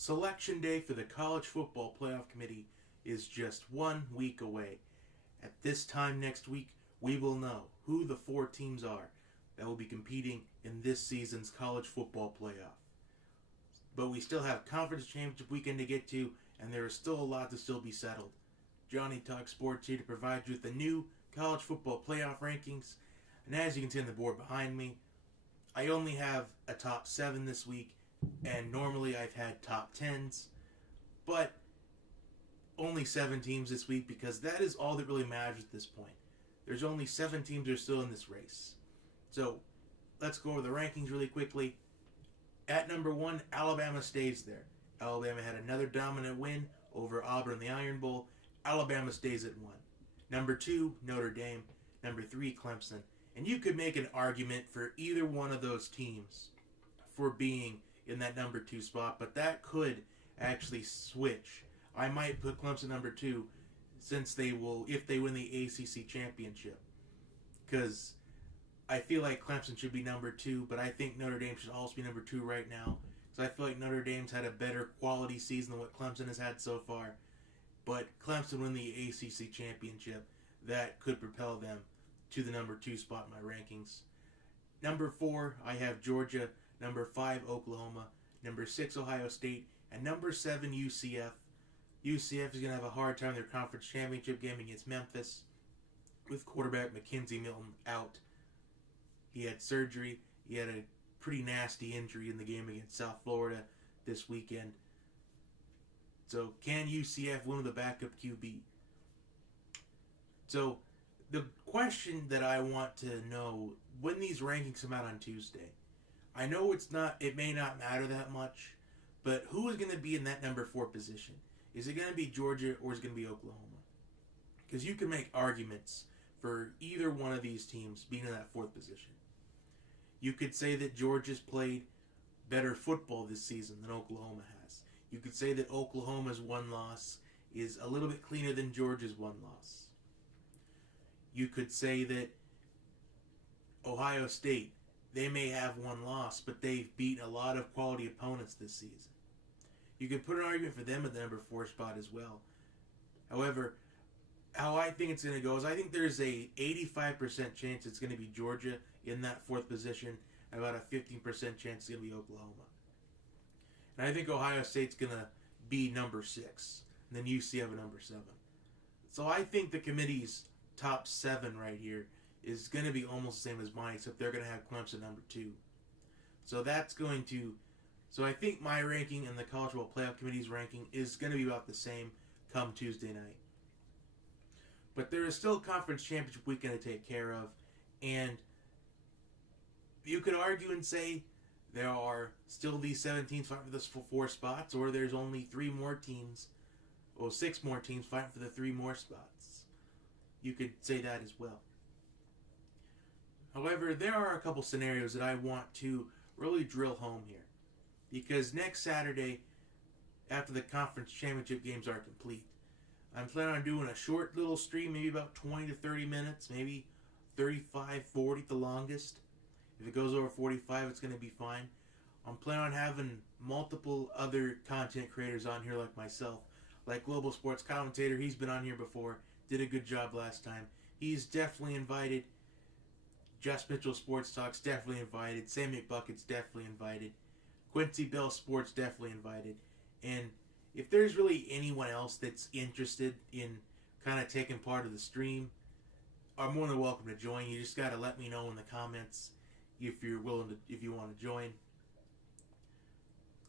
Selection day for the College Football Playoff Committee is just 1 week away. At this time next week, we will know who the 4 teams are that will be competing in this season's College Football Playoff. But we still have Conference Championship weekend to get to, and there is still a lot to still be settled. Johnny Talk Sports here to provide you with the new College Football Playoff rankings. And as you can see on the board behind me, I only have a top 7 this week, and normally I've had top 10s, but only 7 teams this week because that is all that really matters at this point. There's only 7 teams that are still in this race. So let's go over the rankings really quickly. At number 1, Alabama stays there. Alabama had another dominant win over Auburn in the Iron Bowl. Alabama stays at 1. Number 2, Notre Dame. Number 3, Clemson. And you could make an argument for either one of those teams for being in that number 2 spot, but that could actually switch. I might put Clemson number 2 since they will, if they win the ACC championship, because I feel like Clemson should be number 2, but I think Notre Dame should also be number 2 right now, because I feel like Notre Dame's had a better quality season than what Clemson has had so far. But Clemson win the ACC championship, that could propel them to the number 2 spot in my rankings. Number 4, I have Georgia. Number 5, Oklahoma. Number 6, Ohio State. And number 7, UCF. UCF is going to have a hard time in their conference championship game against Memphis with quarterback Mackenzie Milton out. He had surgery. He had a pretty nasty injury in the game against South Florida this weekend. So can UCF win with a backup QB? So the question that I want to know, when these rankings come out on Tuesday, I know it may not matter that much, but who is going to be in that number 4 position? Is it going to be Georgia or is it going to be Oklahoma? Because you can make arguments for either one of these teams being in that 4th position. You could say that Georgia's played better football this season than Oklahoma has. You could say that Oklahoma's 1 loss is a little bit cleaner than Georgia's 1 loss. You could say that Ohio State, they may have 1 loss, but they've beaten a lot of quality opponents this season. You could put an argument for them at the number 4 spot as well. However, how I think it's going to go is I think there's a 85% chance it's going to be Georgia in that 4th position, and about a 15% chance it's going to be Oklahoma. And I think Ohio State's going to be number 6, and then UCF at number 7. So I think the committee's top 7 right here is going to be almost the same as mine, except they're going to have Clemson number 2. So that's going to... So I think my ranking and the College Football Playoff Committee's ranking is going to be about the same come Tuesday night. But there is still Conference Championship weekend to take care of, and you could argue and say there are still these 7 teams fighting for the 4 spots, or there's only 3 more teams, or 6 more teams fighting for the 3 more spots. You could say that as well. However, there are a couple scenarios that I want to really drill home here. Because next Saturday, after the conference championship games are complete, I'm planning on doing a short little stream, maybe about 20 to 30 minutes, maybe 35, 40 at the longest. If it goes over 45, it's going to be fine. I'm planning on having multiple other content creators on here like myself, like Global Sports Commentator. He's been on here before, did a good job last time. He's definitely invited. Just Mitchell Sports Talk's definitely invited. Sam McBucket's definitely invited. Quincy Bell Sports definitely invited. And if there's really anyone else that's interested in kind of taking part of the stream, are more than welcome to join. You just got to let me know in the comments if you're willing to, if you want to join.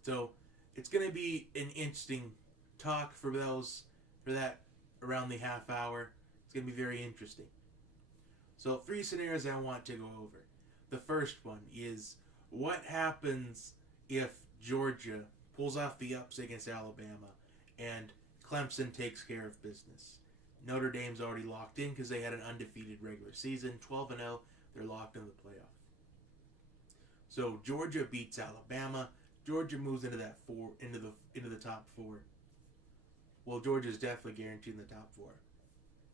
So it's going to be an interesting talk for that around the half hour. It's going to be very interesting. So 3 scenarios I want to go over. The first one is, what happens if Georgia pulls off the upset against Alabama and Clemson takes care of business? Notre Dame's already locked in because they had an undefeated regular season, 12-0. They're locked in the playoff. So Georgia beats Alabama. Georgia moves into that into the top 4. Well, Georgia's definitely guaranteed in the top 4.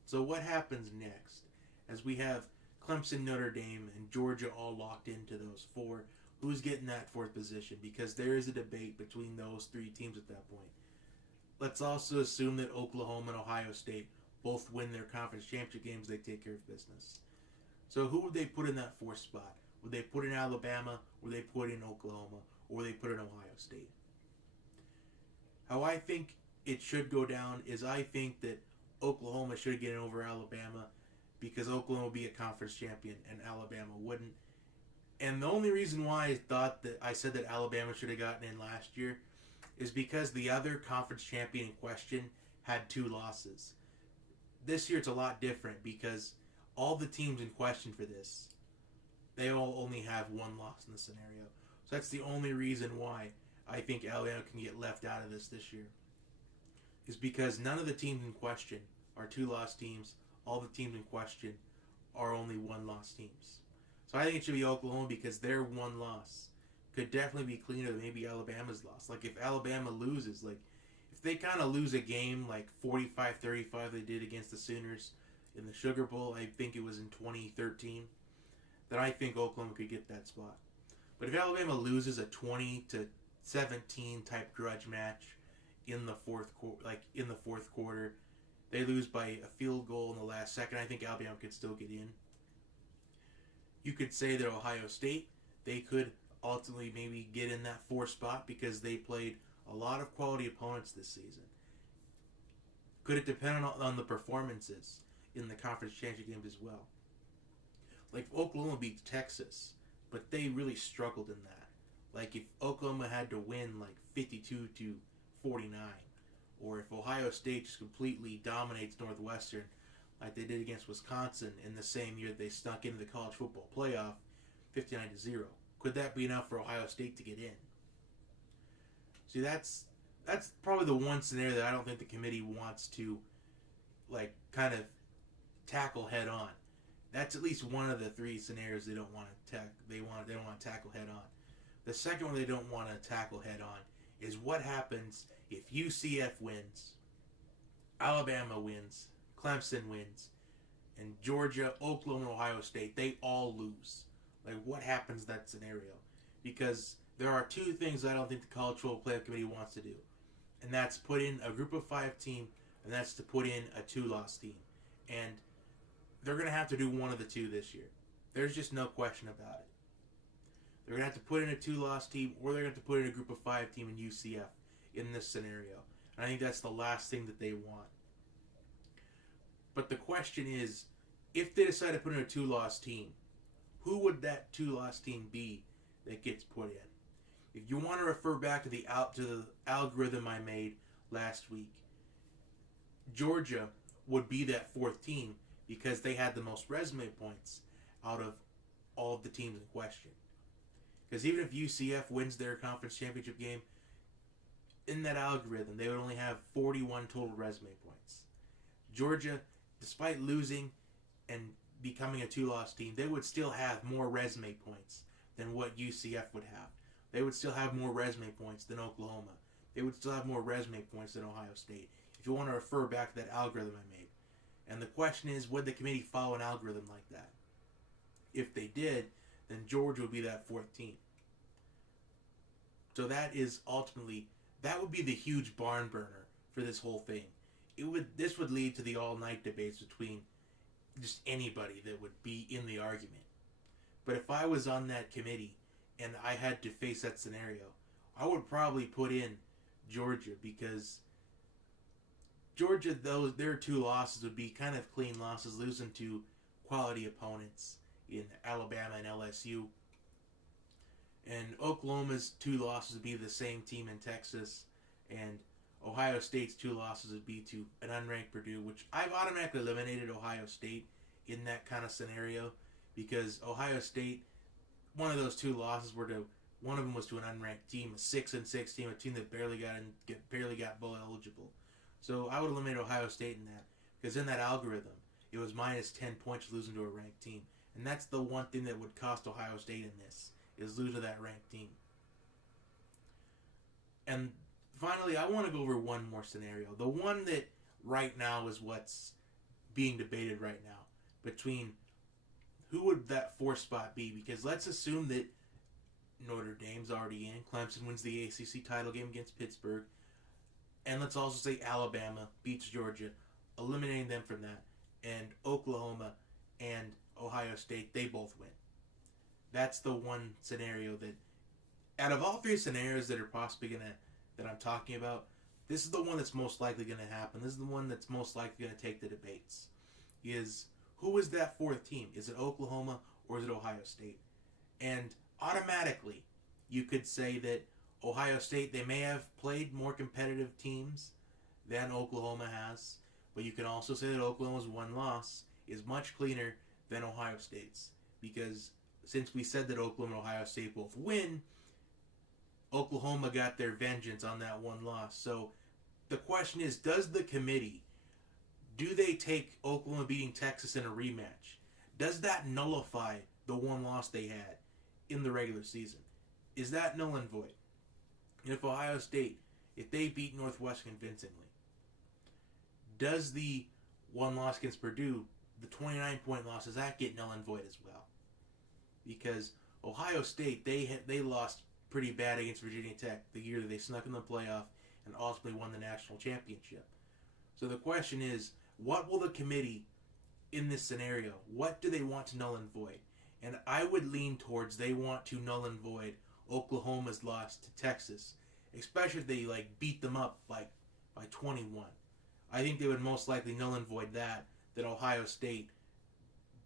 So what happens next? As we have Clemson, Notre Dame, and Georgia all locked into those 4. who's getting that fourth position, because there is a debate between those three teams at that point. Let's also assume that Oklahoma and Ohio State both win their conference championship games. They take care of business. So who would they put in that fourth spot? Would they put in Alabama? Would they put in Oklahoma? Or would they put in Ohio State? How I think it should go down is I think that Oklahoma should get in over Alabama, because Oklahoma will be a conference champion and Alabama wouldn't. And the only reason why I said that Alabama should have gotten in last year is because the other conference champion in question had 2 losses. This year it's a lot different, because all the teams in question for this, they all only have 1 loss in the scenario. So that's the only reason why I think Alabama can get left out of this year. Is because none of the teams in question are 2-loss teams. All the teams in question are only 1-loss teams. So I think it should be Oklahoma, because their 1 loss could definitely be cleaner than maybe Alabama's loss. Like if Alabama loses, like if they kind of lose a game like 45-35 they did against the Sooners in the Sugar Bowl, I think it was in 2013, then I think Oklahoma could get that spot. But if Alabama loses a 20-17 type grudge match in the fourth quarter, they lose by a field goal in the last second, I think Alabama could still get in. You could say that Ohio State, they could ultimately maybe get in that 4th spot, because they played a lot of quality opponents this season. Could it depend on the performances in the conference championship games as well? Like if Oklahoma beats Texas, but they really struggled in that. Like if Oklahoma had to win like 52-49, or if Ohio State just completely dominates Northwestern like they did against Wisconsin in the same year they snuck into the college football playoff 59-0. Could that be enough for Ohio State to get in? See, that's probably the one scenario that I don't think the committee wants to like kind of tackle head on. That's at least one of the 3 scenarios they don't want to they don't want to tackle head on. The second one they don't want to tackle head on is what happens if UCF wins, Alabama wins, Clemson wins, and Georgia, Oklahoma, and Ohio State, they all lose. Like, what happens in that scenario? Because there are 2 things I don't think the College Football Playoff Committee wants to do. And that's put in a group of 5 team, and that's to put in a 2-loss team. And they're going to have to do one of the 2 this year. There's just no question about it. They're going to have to put in a 2-loss team, or they're going to have to put in a group of 5 team in UCF in this scenario. And I think that's the last thing that they want. But the question is, if they decide to put in a 2-loss team, who would that 2-loss team be that gets put in? If you want to refer back to the algorithm I made last week, Georgia would be that 4th team, because they had the most resume points out of all of the teams in question. Because even if UCF wins their conference championship game, in that algorithm, they would only have 41 total resume points. Georgia, despite losing and becoming a 2-loss team, they would still have more resume points than what UCF would have. They would still have more resume points than Oklahoma. They would still have more resume points than Ohio State, if you want to refer back to that algorithm I made. And the question is, would the committee follow an algorithm like that? If they did, then Georgia would be that 4th team. So that is ultimately, that would be the huge barn burner for this whole thing. This would lead to the all-night debates between just anybody that would be in the argument. But if I was on that committee and I had to face that scenario, I would probably put in Georgia, because Georgia, their 2 losses would be kind of clean losses, losing to quality opponents in Alabama and LSU. And Oklahoma's 2 losses would be the same team in Texas, and Ohio State's 2 losses would be to an unranked Purdue, which I've automatically eliminated Ohio State in that kind of scenario, because Ohio State, one of those 2 losses one of them was to an unranked team, a 6-6 team, a team that barely got bowl eligible. So I would eliminate Ohio State in that, because in that algorithm, it was minus 10 points losing to a ranked team. And that's the one thing that would cost Ohio State in this, is lose to that ranked team. And finally, I want to go over one more scenario. The one that right now is what's being debated right now, between who would that 4th spot be. Because let's assume that Notre Dame's already in. Clemson wins the ACC title game against Pittsburgh. And let's also say Alabama beats Georgia, eliminating them from that. And Oklahoma and Ohio State, they both win. That's the one scenario that, out of all three scenarios that are possibly that I'm talking about, this is the one that's most likely gonna happen. This is the one that's most likely gonna take the debates. Is who is that fourth team? Is it Oklahoma or is it Ohio State? And automatically, you could say that Ohio State, they may have played more competitive teams than Oklahoma has, but you can also say that Oklahoma's one loss is much cleaner than Ohio State's, because since we said that Oklahoma and Ohio State both win, Oklahoma got their vengeance on that one loss. So the question is, does the committee, do they take Oklahoma beating Texas in a rematch? Does that nullify the one loss they had in the regular season? Is that null and void? And if Ohio State, if they beat Northwestern convincingly, does the one loss against Purdue, the 29-point loss, does that get null and void as well? Because Ohio State, they lost pretty bad against Virginia Tech the year that they snuck in the playoff and ultimately won the national championship. So the question is, what will the committee, in this scenario, what do they want to null and void? And I would lean towards they want to null and void Oklahoma's loss to Texas, especially if they beat them up by 21. I think they would most likely null and void that than Ohio State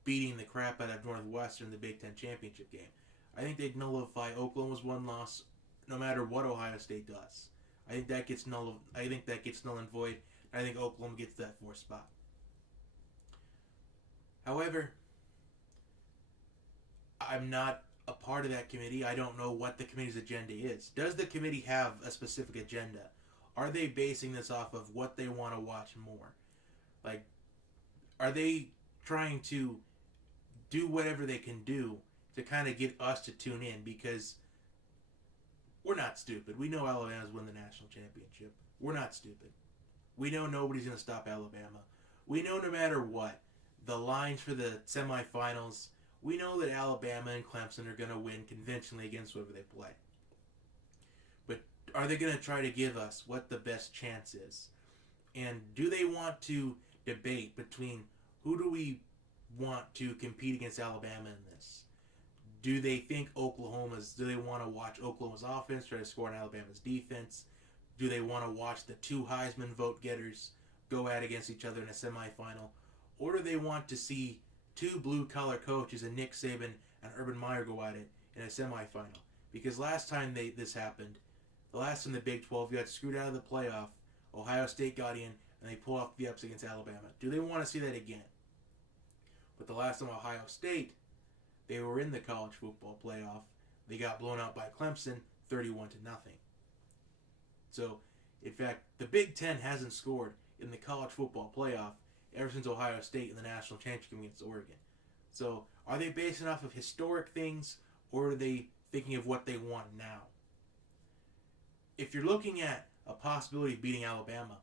beating the crap out of Northwestern in the Big Ten championship game. I think they'd nullify Oklahoma's one loss no matter what Ohio State does. I think that gets null and void. I think Oklahoma gets that fourth spot. However, I'm not a part of that committee. I don't know what the committee's agenda is. Does the committee have a specific agenda? Are they basing this off of what they want to watch more? Are they trying to do whatever they can do to kind of get us to tune in? Because we're not stupid. We know Alabama's won the national championship. We're not stupid. We know nobody's going to stop Alabama. We know no matter what, the lines for the semifinals, we know that Alabama and Clemson are going to win conventionally against whoever they play. But are they going to try to give us what the best chance is? And do they want to debate between who do we want to compete against Alabama in this? Do they think do they want to watch Oklahoma's offense try to score on Alabama's defense? Do they want to watch the two Heisman vote getters go at against each other in a semifinal? Or do they want to see two blue-collar coaches and Nick Saban and Urban Meyer go at it in a semifinal? Because last time this happened, the last time the Big 12 got screwed out of the playoff, Ohio State got in and they pulled off the ups against Alabama. Do they want to see that again? But the last time Ohio State, they were in the college football playoff, they got blown out by Clemson 31-0. So, in fact, the Big Ten hasn't scored in the college football playoff ever since Ohio State in the national championship against Oregon. So, are they basing off of historic things, or are they thinking of what they want now? If you're looking at a possibility of beating Alabama,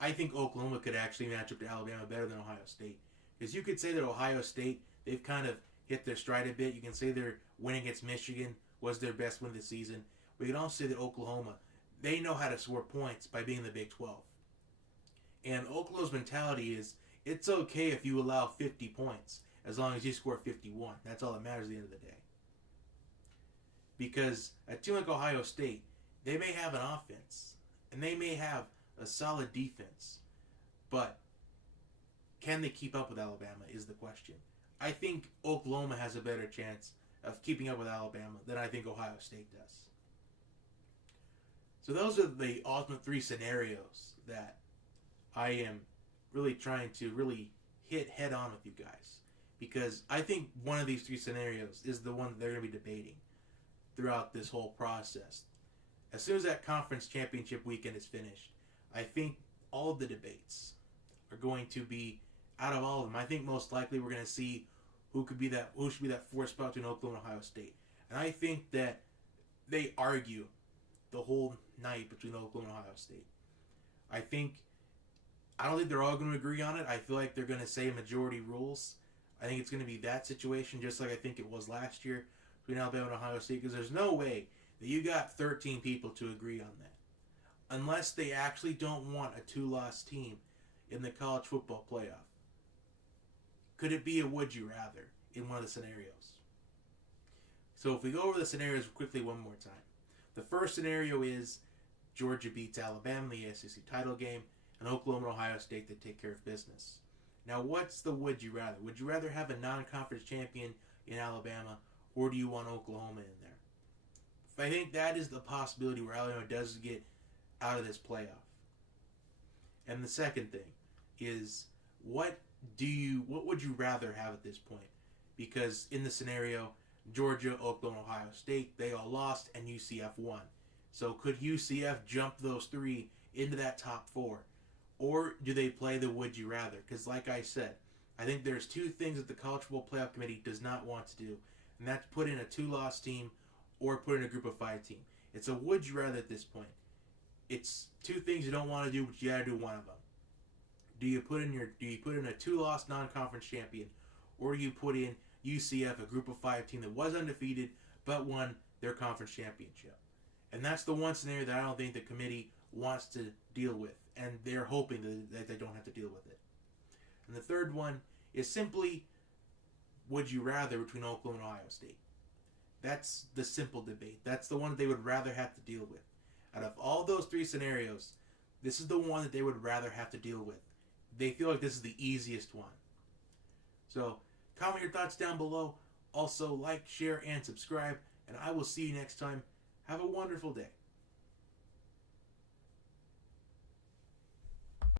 I think Oklahoma could actually match up to Alabama better than Ohio State. Because you could say that Ohio State, they've kind of hit their stride a bit. You can say their win against Michigan was their best win of the season. But you can also say that Oklahoma, they know how to score points by being in the Big 12. And Oklahoma's mentality is, it's okay if you allow 50 points as long as you score 51. That's all that matters at the end of the day. Because a team like Ohio State, they may have an offense and they may have a solid defense, but can they keep up with Alabama is the question. I think Oklahoma has a better chance of keeping up with Alabama than I think Ohio State does. So those are the ultimate three scenarios that I am really trying to really hit head on with you guys. Because I think one of these three scenarios is the one that they're going to be debating throughout this whole process. As soon as that conference championship weekend is finished, I think all of the debates are going to be, out of all of them, I think most likely we're going to see who should be that fourth spot between Oklahoma and Ohio State. And I think that they argue the whole night between Oklahoma and Ohio State. I don't think they're all going to agree on it. I feel like they're going to say majority rules. I think it's going to be that situation, just like I think it was last year. between Alabama and Ohio State, because there's no way that you got 13 people to agree on that. Unless they actually don't want a two-loss team in the college football playoff. Could it be a would you rather in one of the scenarios? So if we go over the scenarios quickly one more time. The first scenario is Georgia beats Alabama in the SEC title game, and Oklahoma and Ohio State that take care of business. Now what's the would you rather? Would you rather have a non-conference champion in Alabama, or do you want Oklahoma in there? I think that is the possibility where Alabama does get out of this playoff. And the second thing is, what would you rather have at this point? Because in the scenario, Georgia, Oklahoma, Ohio State, they all lost, and UCF won. So could UCF jump those three into that top four? Or do they play the would you rather? Because like I said, I think there's two things that the College Football Playoff Committee does not want to do. And that's put in a two-loss team or put in a group of five team. It's a would you rather at this point. It's two things you don't want to do, but you got to do one of them. Do you put in a two-loss non-conference champion, or do you put in UCF, a group of five team that was undefeated but won their conference championship? And that's the one scenario that I don't think the committee wants to deal with, and they're hoping that they don't have to deal with it. And the third one is simply, would you rather between Oklahoma and Ohio State? That's the simple debate. That's the one that they would rather have to deal with. Out of all those three scenarios, this is the one that they would rather have to deal with. They feel like this is the easiest one. So, comment your thoughts down below. Also, like, share, and subscribe. And I will see you next time. Have a wonderful day.